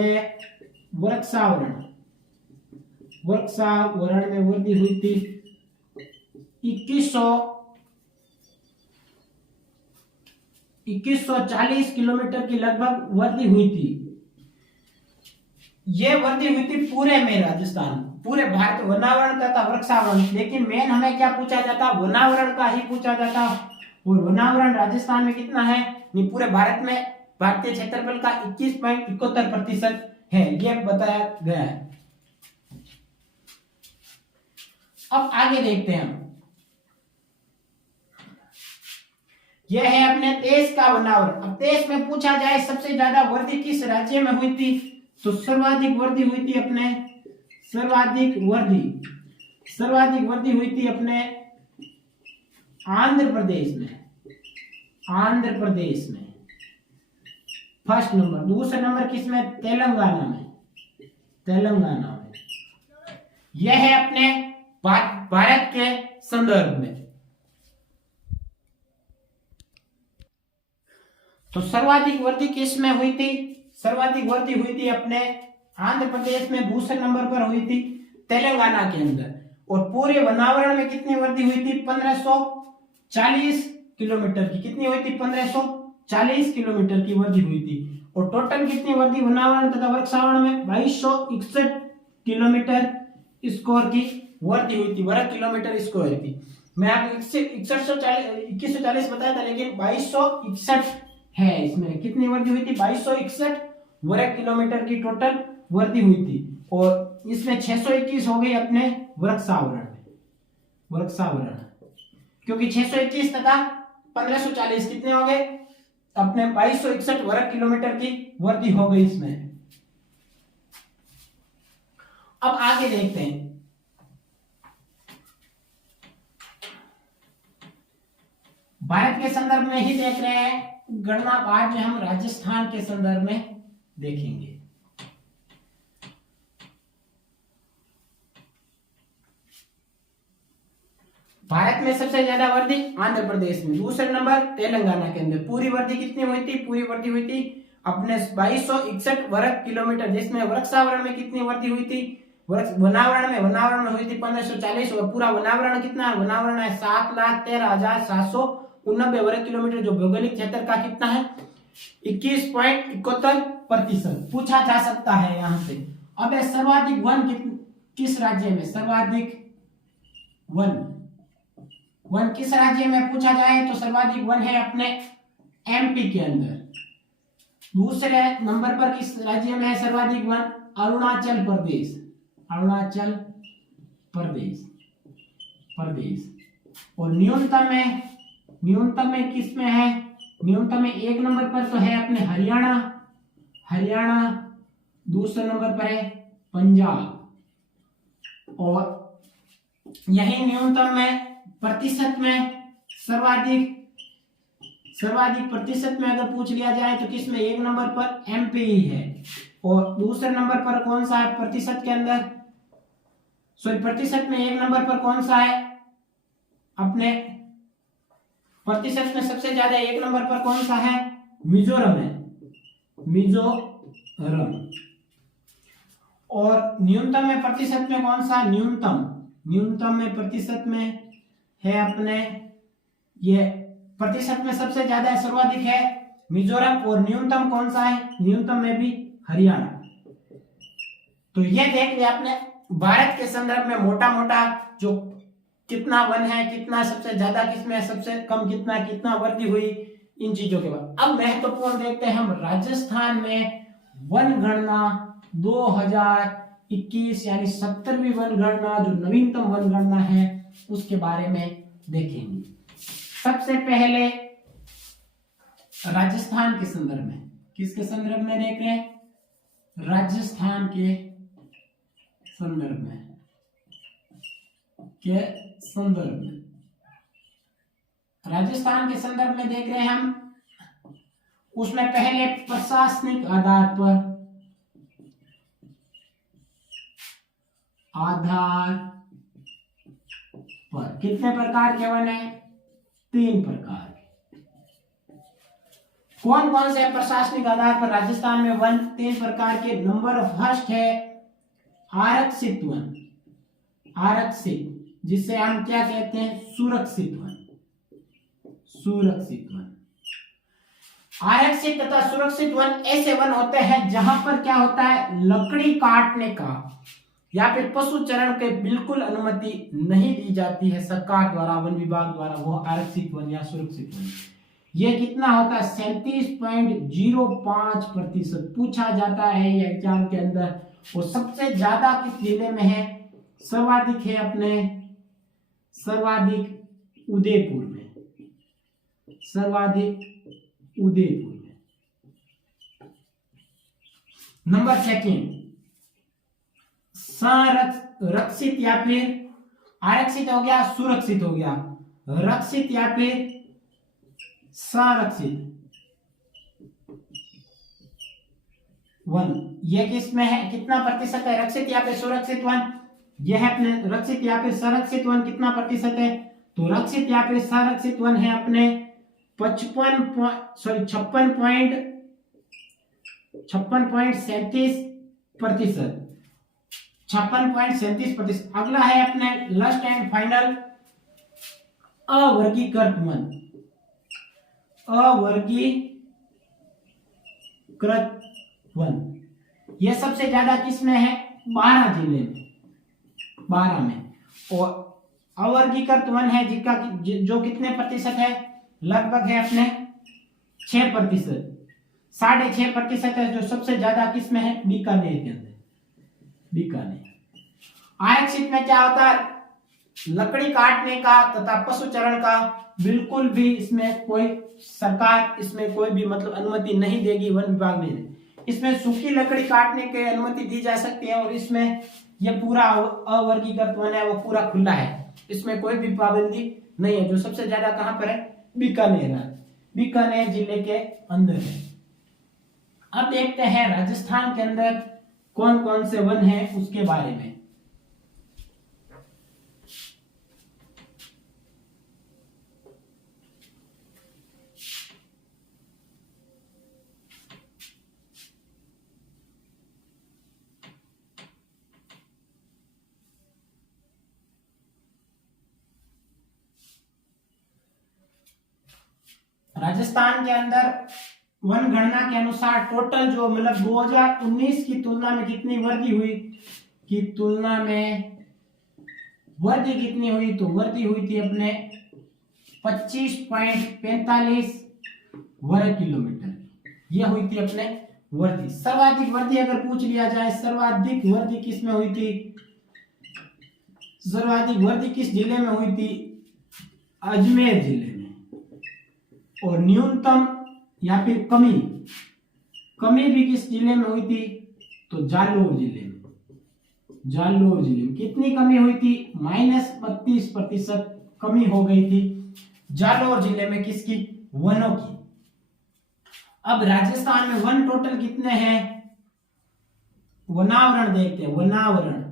वृक्षावरण में वृद्धि हुई थी 2140 किलोमीटर की लगभग वृद्धि हुई थी। यह वृद्धि हुई थी पूरे में राजस्थान, पूरे भारत, वनावरण तथा वृक्षावरण। लेकिन मेन हमें क्या पूछा जाता, वनावरण का ही पूछा जाता। और वनावरण राजस्थान में कितना है, पूरे भारत में भारतीय क्षेत्रफल का 21.71% है, यह बताया गया है। अब आगे देखते हैं हम, यह है अपने देश का वनावरण। अब देश में पूछा जाए सबसे ज्यादा वृद्धि किस राज्य में हुई थी, तो सर्वाधिक वृद्धि हुई थी अपने सर्वाधिक वृद्धि हुई थी अपने आंध्र प्रदेश में फर्स्ट नंबर। दूसरा नंबर किसमें, तेलंगाना में। यह है अपने भारत के संदर्भ में। तो सर्वाधिक वृद्धि किस में हुई थी, सर्वाधिक वृद्धि हुई थी अपने आंध्र प्रदेश में। दूसरे नंबर पर हुई थी तेलंगाना के अंदर। और पूरे वनावरण में कितनी वृद्धि हुई थी, 1540 किलोमीटर की। कितनी हुई थी, 1540 किलोमीटर की वृद्धि हुई थी। और टोटल कितनी वृद्धि वनावरण तथा वृक्षावरण में, 2261 किलोमीटर स्क्वायर की वृद्धि हुई थी, वर्ग किलोमीटर स्क्वायर की। मैं आपको 2140 बताया था, लेकिन 2261 है इसमें। कितनी वृद्धि हुई थी, 2261 वर्ग किलोमीटर की टोटल वृद्धि हुई थी। और इसमें 621 हो गई अपने वृक्षावरण, क्योंकि 621 तथा 1540 कितने हो गए, अपने 2261 वर्ग किलोमीटर की वृद्धि हो गई इसमें। अब आगे देखते हैं, भारत के संदर्भ में ही देख रहे हैं गणना। आज हम राजस्थान के संदर्भ में देखेंगे। भारत में सबसे ज्यादा वृद्धि आंध्र प्रदेश में, दूसरे नंबर तेलंगाना के अंदर। पूरी वृद्धि कितनी हुई थी, पूरी वृद्धि हुई थी अपने 2261 वर्ग किलोमीटर, जिसमें वृक्षावरण में कितनी वृद्धि हुई थी, वनावरण में हुई थी 1540। और पूरा वनावरण कितना है, वनावरण है 7,13,789 वर्ग किलोमीटर, जो भौगोलिक क्षेत्र का कितना है 21.71% पूछा जा सकता है यहाँ से। अब सर्वाधिक वन किस राज्य में, सर्वाधिक वन किस राज्य में पूछा जाए तो सर्वाधिक वन है अपने एमपी के अंदर। दूसरे नंबर पर किस राज्य में है सर्वाधिक वन, अरुणाचल प्रदेश। और न्यूनतम में किस में है, न्यूनतम में एक नंबर पर तो है अपने हरियाणा, दूसरे नंबर पर है पंजाब। और यही न्यूनतम में प्रतिशत में सर्वाधिक प्रतिशत में अगर पूछ लिया जाए तो किसमें, एक नंबर पर एमपी ही है। और दूसरे नंबर पर कौन सा है प्रतिशत के अंदर, प्रतिशत में एक नंबर पर कौन सा है, अपने प्रतिशत में सबसे ज्यादा 1 नंबर पर कौन सा है? मिजोरम है, मिजोरम। और न्यूनतम में प्रतिशत में कौन सा? न्यूनतम में प्रतिशत में है अपने, ये प्रतिशत में सबसे ज्यादा सर्वाधिक है मिजोरम। और न्यूनतम कौन सा है? न्यूनतम में भी हरियाणा। तो ये देख लिया आपने भारत के संदर्भ में मोटा मोटा जो कितना वन है, कितना सबसे ज्यादा किसमें, सबसे कम कितना वृद्धि हुई, इन चीजों के बाद। अब महत्वपूर्ण देखते हैं हम राजस्थान में वन गणना 2021 यानी 70वीं वन गणना, जो नवीनतम वन गणना है उसके बारे में देखेंगे। सबसे पहले राजस्थान के संदर्भ में, किसके संदर्भ में देख रहे हैं? राजस्थान के संदर्भ में, राजस्थान के संदर्भ में देख रहे हैं हम। उसमें पहले प्रशासनिक आधार पर कितने प्रकार के वन है? 3 प्रकार के। कौन कौन से प्रशासनिक आधार पर राजस्थान में वन? 3 प्रकार के। नंबर फर्स्ट है आरक्षित वन, आरक्षित, जिसे हम क्या कहते हैं? सुरक्षित वन, सुरक्षित वन। आरक्षित तथा सुरक्षित वन ऐसे वन होते हैं जहां पर क्या होता है? लकड़ी काटने का या फिर पशु चरण के बिल्कुल अनुमति नहीं दी जाती है सरकार द्वारा, वन विभाग द्वारा, वो आरक्षित वन या सुरक्षित वन। ये कितना होता है? 37.05% पूछा जाता है ये एग्जाम के अंदर। और सबसे ज्यादा किस जिले में है? सर्वाधिक है अपने, सर्वाधिक उदयपुर में, सर्वाधिक उदयपुर में। नंबर सेकंड, संरक्षित या फिर आरक्षित हो गया, सुरक्षित हो गया, रक्षित या फिर संरक्षित वन। ये किसमें है? कितना प्रतिशत है? रक्षित या फिर सुरक्षित वन। यह है अपने रक्षित या फिर संरक्षित वन कितना प्रतिशत है? तो रक्षित या फिर संरक्षित वन है अपने 56.37%, 56.37%। अगला है अपने लास्ट एंड फाइनल अवर्गीकृत वन, अवर्गीकृत वन। यह सबसे ज्यादा किसमें है? 12 जिले में, 12 में। और अवर्गीकृत वन है जिसका जो कितने प्रतिशत है? लगभग है अपने 6%, 6.5% है, जो सबसे ज्यादा किसमें है? बीकानेर के अंदर, बीकानेर। आरक्षित में क्या होता है? लकड़ी काटने का तथा पशु चरण का बिल्कुल भी इसमें कोई सरकार, इसमें कोई भी मतलब अनुमति नहीं देगी, वन विभाग नहीं देगी। इसमें सूखी लकड़ी काटने की अनुमति दी जा सकती है। और इसमें यह पूरा अवर्गीकृत वन है, वो पूरा खुला है, इसमें कोई भी पाबंदी नहीं है। जो सबसे ज्यादा कहां पर है? बीकानेर, बीकानेर जिले के अंदर है। अब देखते हैं राजस्थान के अंदर कौन कौन से वन हैं उसके बारे में। राजस्थान के अंदर वन गणना के अनुसार टोटल जो मतलब 2019 की तुलना में कितनी वृद्धि हुई, की तुलना में वृद्धि कितनी हुई? तो वृद्धि हुई थी अपने 25.45 वर्ग किलोमीटर, यह हुई थी अपने वृद्धि। सर्वाधिक वृद्धि अगर पूछ लिया जाए, सर्वाधिक वृद्धि किसमें हुई थी? सर्वाधिक वृद्धि किस जिले में हुई थी? अजमेर जिले में। और न्यूनतम या फिर कमी भी किस जिले में हुई थी? तो जालोर जिले में, जालोर जिले में। कितनी कमी हुई थी? -32% कमी हो गई थी जालोर जिले में, किसकी? वनों की। अब राजस्थान में वन टोटल कितने हैं? वनावरण देखते हैं, वनावरण,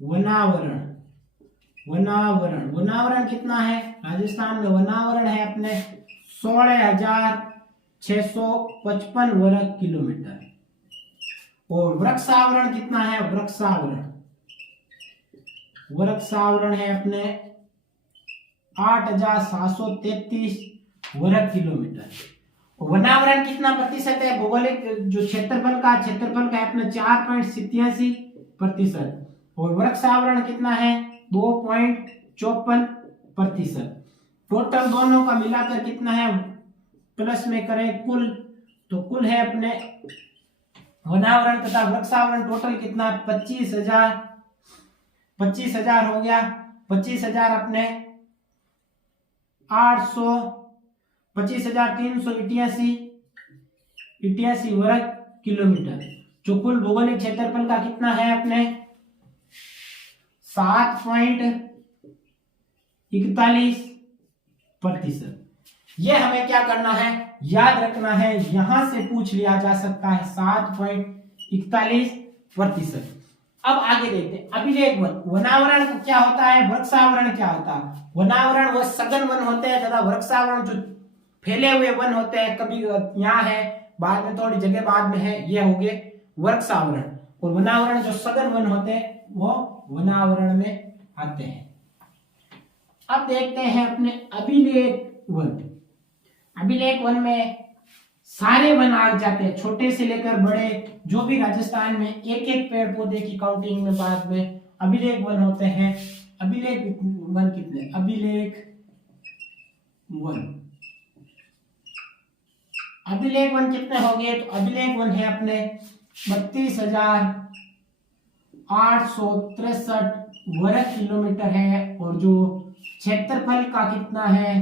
वनावरण वनावरण, वनावरण कितना है राजस्थान में? वनावरण है अपने 16,655 वर्ग किलोमीटर। और वृक्षावरण कितना है? वृक्षावरण, वृक्षावरण है अपने 8,733 वर्ग किलोमीटर। वनावरण कितना प्रतिशत है? भौगोलिक जो क्षेत्रफल का है अपने 4.87%। और वृक्षावरण कितना है? 2.54%। टोटल दोनों का मिलाकर कितना है? प्लस में करें कुल, तो कुल है अपने वनावरण तथा वृक्षावरण टोटल कितना? 25,000 हो गया। 25,000 अपने 25,388 वर्ग किलोमीटर। जो कुल भौगोलिक क्षेत्रफल का कितना है अपने? 7.41%। ये हमें क्या करना है? याद रखना है। यहां से पूछ लिया जा सकता है 7.41%। अब आगे देखते हैं अभिलेख वन। वनावरण क्या होता है? वृक्षावरण क्या होता है? वनावरण वो सघन वन होते हैं तथा वृक्षावरण जो फैले हुए वन होते हैं, कभी यहाँ है, बाद में थोड़ी जगह बाद में है, ये हो गए वृक्षावरण। और वनावरण जो सघन वन होते हैं वो वनावरण में आते हैं। अब देखते हैं अपने अभिलेख वन। अभिलेख वन में सारे वन आ जाते हैं, छोटे से लेकर बड़े, जो भी राजस्थान में एक एक पेड़ पौधे की काउंटिंग में बाद में अभिलेख वन होते हैं। अभिलेख वन कितने? अभिलेख वन कितने हो गए? तो अभिलेख वन है अपने 32,863 वर्ग किलोमीटर है। और जो क्षेत्रफल का कितना है?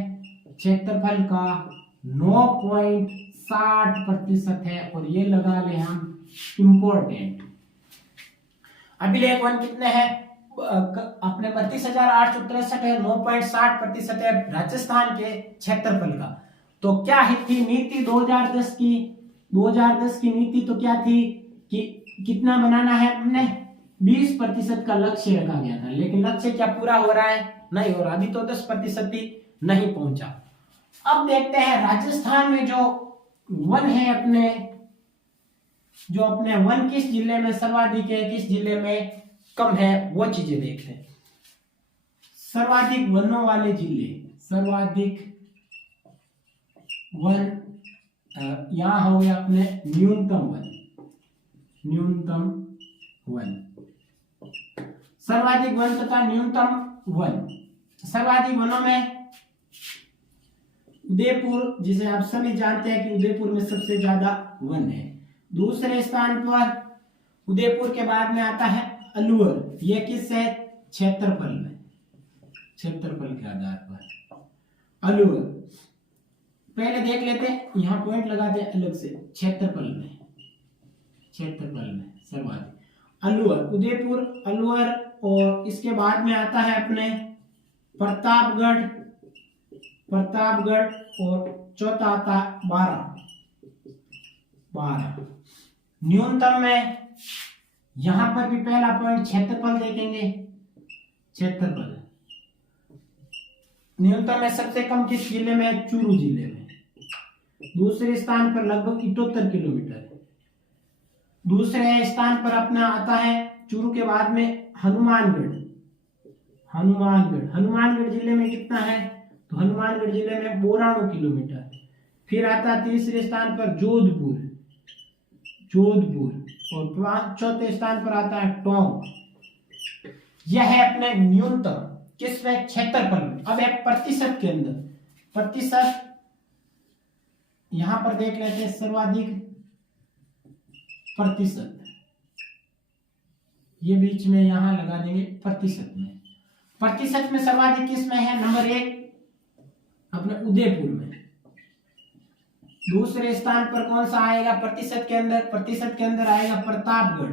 क्षेत्रफल का 9.60% है। और ये लगा ले हम इंपॉर्टेंट। अभिलेख वन कितने हैं? अपने 32,863 है, 9.60% है राजस्थान के क्षेत्रफल का। तो क्या थी नीति 2010 की? 2010 की नीति तो क्या थी कि कितना बनाना है? हमने 20% का लक्ष्य रखा गया था, लेकिन लक्ष्य क्या पूरा हो रहा है? नहीं हो रहा। अभी तो 10% ही नहीं पहुंचा। अब देखते हैं राजस्थान में जो वन है अपने, जो अपने वन किस जिले में सर्वाधिक है, किस जिले में कम है, वो चीजें देखते हैं। सर्वाधिक वनों वाले जिले, सर्वाधिक वन यहां हो गया अपने न्यूनतम वन, न्यूनतम वन, सर्वाधिक वन तथा न्यूनतम वन। सर्वाधिक वनों में उदयपुर, जिसे आप सभी जानते हैं कि उदयपुर में सबसे ज्यादा वन है। दूसरे स्थान पर उदयपुर के बाद में आता है अलवर। ये किस है? क्षेत्रफल में, क्षेत्रफल के आधार पर अलवर। पहले देख लेते हैं, यहां पॉइंट लगाते हैं अलग से। क्षेत्रफल में, क्षेत्रफल में सर्वाधिक अलवर, उदयपुर, अलवर। और इसके बाद में आता है अपने प्रतापगढ़, प्रतापगढ़। और चौथा आता है 12। न्यूनतम में यहां पर भी पहला पॉइंट क्षेत्रफल देखेंगे। क्षेत्रफल न्यूनतम में सबसे कम किस जिले में? चूरू जिले में। दूसरे स्थान पर लगभग 78 किलोमीटर है। दूसरे स्थान पर अपना आता है चूरू के बाद में हनुमानगढ़। हनुमानगढ़ जिले में कितना है? तो हनुमानगढ़ जिले में 92 किलोमीटर। फिर आता तीसरे स्थान पर जोधपुर, और चौथे स्थान पर आता है टोंक। यह है अपने न्यूनतम किसमें? क्षेत्रफल में। अब एक प्रतिशत के अंदर, प्रतिशत यहां पर देख लेते हैं। सर्वाधिक प्रतिशत, ये बीच में यहां लगा देंगे प्रतिशत में। प्रतिशत में सर्वाधिक किसमें है? नंबर 1 अपने उदयपुर में। दूसरे स्थान पर कौन सा आएगा प्रतिशत के अंदर? प्रतिशत के अंदर आएगा प्रतापगढ़।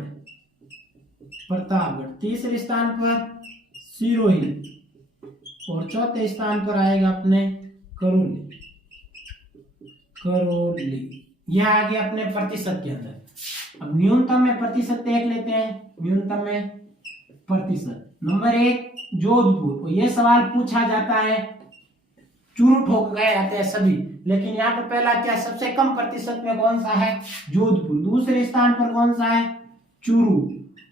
तीसरे स्थान पर सिरोही, और चौथे स्थान पर आएगा अपने करौली। यह आ गया अपने प्रतिशत के अंदर। अब न्यूनतम में प्रतिशत देख लेते हैं। न्यूनतम में प्रतिशत नंबर 1 जोधपुर। तो ये सवाल पूछा जाता है, चूरू ठोक गए आते हैं सभी, लेकिन यहाँ पर पहला क्या, सबसे कम प्रतिशत में कौन सा है, जोधपुर। दूसरे स्थान पर कौन सा है, चूरू।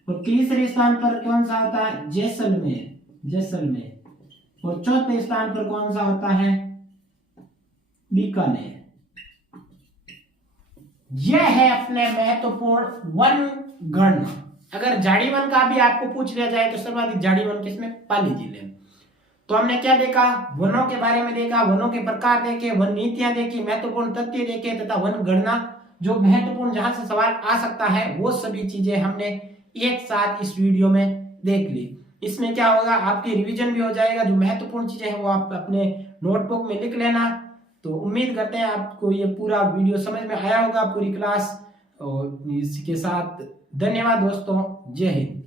और तीसरे स्थान पर कौन सा होता है, जैसलमेर। और चौथे स्थान पर कौन सा होता है, बीकानेर। यह है अपने महत्वपूर्ण वन गणना। अगर झाड़ी वन का भी आपको पूछ लिया जाए तो सर्वाधिक झाड़ी वन किसमें, पाली जिले में। तो हमने क्या देखा, वनों के बारे में देखा, वनों के प्रकार देखे, वन नीतियां देखी, महत्वपूर्ण तथ्य देखे तथा वन गणना जो महत्वपूर्ण जहां से सवाल आ सकता है वो सभी चीजें हमने एक साथ इस वीडियो में देख ली। इसमें क्या होगा, आपकी रिवीजन भी हो जाएगा, जो महत्वपूर्ण चीजें हैं वो आप अपने नोटबुक में लिख लेना। तो उम्मीद करते हैं आपको ये पूरा वीडियो समझ में आया होगा, पूरी क्लास। और इसके साथ धन्यवाद दोस्तों, जय हिंद।